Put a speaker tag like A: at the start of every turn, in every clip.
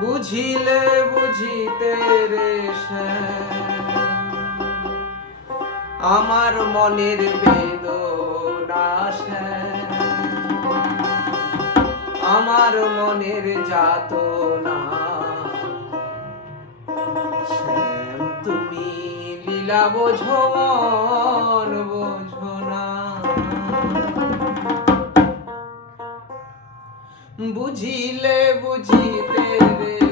A: বুঝিলে বুঝিতে রে আমার মনের বেদনা আমার মনের যাতনা শ্যাম তুমি লীলা বোঝো বোঝো। বুঝিলে বুঝিতে রে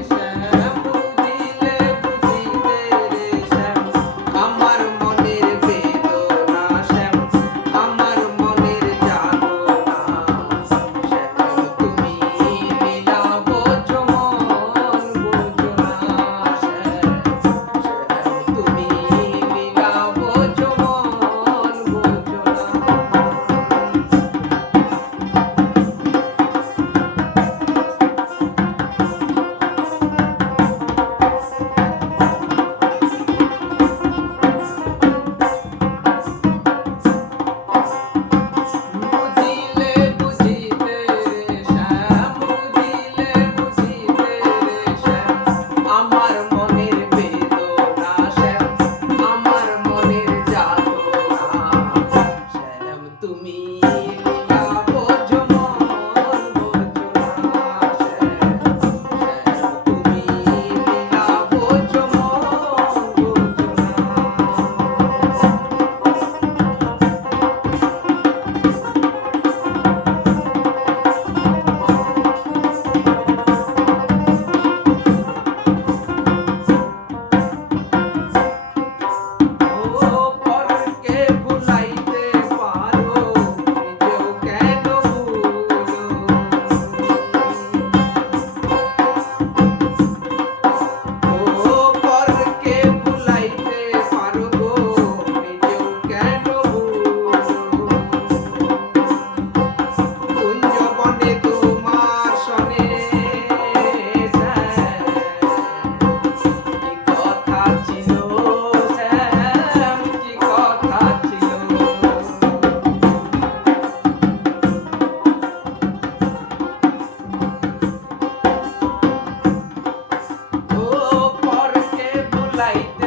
A: aí.